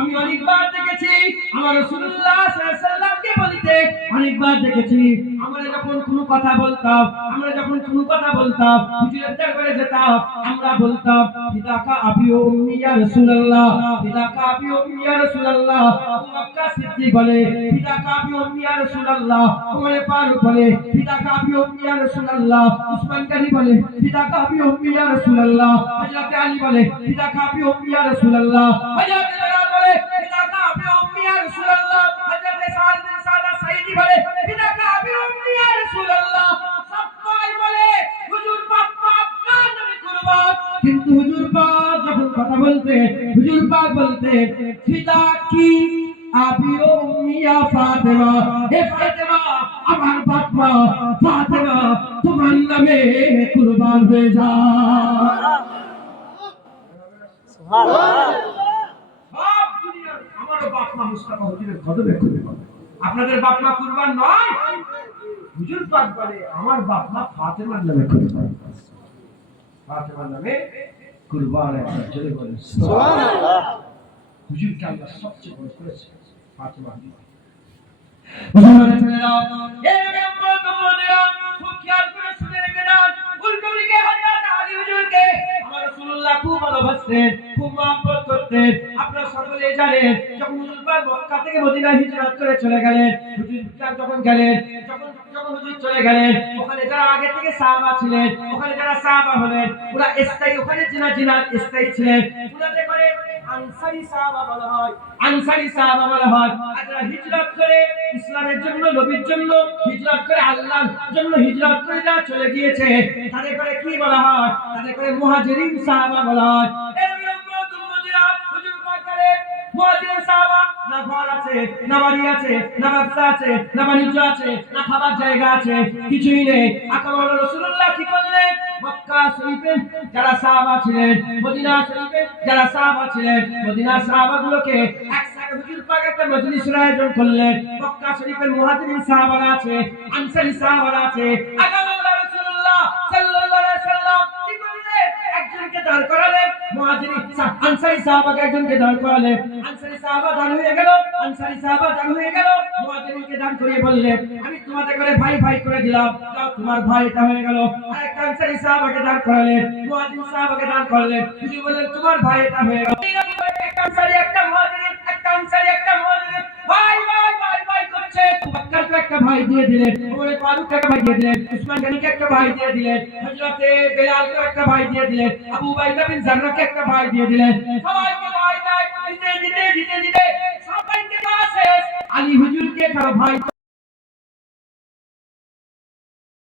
আমি অনেকবার দেখেছি আমার রাসূলুল্লাহ সাল্লাল্লাহু আলাইহি ওয়াসাল্লামকে বলতে, অনেকবার দেখেছি আমরা যখন কোনো কথা বলতাম, আমরা যখন কোনো কথা বলতাম, হুজুরের দরবারে যেতাম, আমরা বলতাম, ফিদাকা আবি ও উম্মি ইয়া রাসূলুল্লাহ, ফিদাকা আবি ও উম্মি ইয়া রাসূলুল্লাহ। আবু বকর সিদ্দিক বলে, ফিদাকা আবি ও উম্মি ইয়া রাসূলুল্লাহ। ওমর ফারুক বলে, ফিদাকা আবি ও উম্মি ইয়া রাসূলুল্লাহ। উসমান গনি বলে, ফিদাকা আবি ও উম্মি ইয়া রাসূলুল্লাহ। হযরত আলী বলে, ফিদাকা আবি ও উম্মি ইয়া রাসূলুল্লাহ। হযরত বেলাল বলে, ফিদাকা আবি ও উম্মি ইয়া রাসূলুল্লাহ। হযরত সাদ বিন সাদা সাইদি বলে, ফিদাকা আবি ও উম্মি ইয়া রাসূলুল্লাহ। সবাই বলে হুজুর পাক আপনার নামে কুরবান, কিন্তু হুজুর পাক যখন কথা বলতে, হুজুর পাক বলতে, ফিদাকি আবি ও উম্মি ইয়া ফাতেমা, হে ফাতেমা আমার বাবা ফাতেমা তোমার নামে কুরবান হয়ে যায়। সুবহানাল্লাহ। তো বাপ মা মুস্তাফা হুজুরের কদমে কুরবান। আপনাদের বাপ মা কুরবান নয়? হুজুর পাক বলে আমার বাপ মা ফাতেমার নামে কুরবান। ফাতেমার নামে কুরবান একবার জোরে বলেন সুবহানাল্লাহ। হুজুরকে আল্লাহ সবচেয়ে বড় করেছে ফাতেমা। হুজুরের ছেলেরা এই আমরা তোমরা খুব খেয়াল করে শুনে রেখে দাও। উল্টোদিকে হযরত আলী হুজুরকে আমার রাসূলুল্লাহ খুব ভালোবাসতেন, খুব মহব্বত করতেন। আপনারা সকলেই জানেন যখন হুজুর পাক মক্কা থেকে মদিনায় হিজরত করে চলে গেলেন, হুজুর পাক যখন গেলেন, যখন হুজুর চলে গেলেন, ওখানে যারা আগে থেকে সাহাবা ছিলেন, ওখানে যারা সাহাবা হলেন, ওরা স্থায়ী ওখানে জিনাত স্থায়ী ছিলেন। ওনাদের করে আনসারী সাহাবা বলা হয়, আনসারী সাহাবা বলা হয়। আর যারা হিজরত করে ইসলামের জন্য, নবীর জন্য হিজরত করে, আল্লাহর জন্য হিজরত করে যারা চলে গিয়েছে, তাদের করে কি বলা হয়? তাদের করে মুহাজিরিন সাহাবা বলা হয়। এর বিরুদ্ধে দুমুজিরা হুজুর পাক বলে মুহাজিরিন সাহাবা না ঘর আছে, না বাড়ি আছে, না ব্যবসা আছে, না বাণিজ্য আছে, না খাবার জায়গা আছে, কিছুই নেই। আকামাল রাসূলুল্লাহ কি করলেন? মক্কা শরীফে যারা সাহাবা ছিলেন, মদিনা শরীফে যারা সাহাবা ছিলেন, মদিনা সাহাবাগুলোকে একসাথে হুজুর পাক একটা মজলিসের আয়োজন করলেন। মক্কা শরীফের মুহাজিরিন সাহাবারা আছে, আনসারী সাহাবারা আছে। আকামাল রাসূলুল্লাহ সাল্লাল্লাহু আলাইহি সাল্লাম কি করলেন? একজনকে দাঁড় করালেন, মুহাজিরিন আনসারী সাহাবাকে একজনকে দাঁড় করালেন। আনসারী সাহাবা দাঁড় হয়ে গেল, আনসারী সাহাবা দাঁড় হয়ে গেল, মুহাজিরিনকে দাঁড় করিয়ে বললেন আমি তোমাদের করে ভাই ভাই করে দিলাম, যাও তোমার ভাই এটা হয়ে গেল। আরেকটা আনসারী সাহাবাকে দাঁড় করালেন, মুহাজিরিন সাহাবাকে দাঁড় করালেন, হুজুর বললেন তোমার ভাই এটা হয়ে গেল। একটা আনসারী একটা মুহাজিরিন, একটা আনসারী একটা মুহাজিরিন ভাই ভাই ভাই ভাই করছে। বকরকে একটা ভাই দিয়ে দিলেন, ওমর ফারুককে একটা ভাই দিয়ে দিলেন, উসমান গনিকে একটা ভাই দিয়ে দিলেন, হযরতে বেলালকে একটা ভাই দিয়ে দিলেন, আবু উবাইদা বিন জাররাহকে একটা ভাই দিয়ে দিলেন। সবাইকে ভাই ভাই দিতে দিতে দিতে দিতে সবাইকে শেষ। আলী হুজুরকে কারো ভাই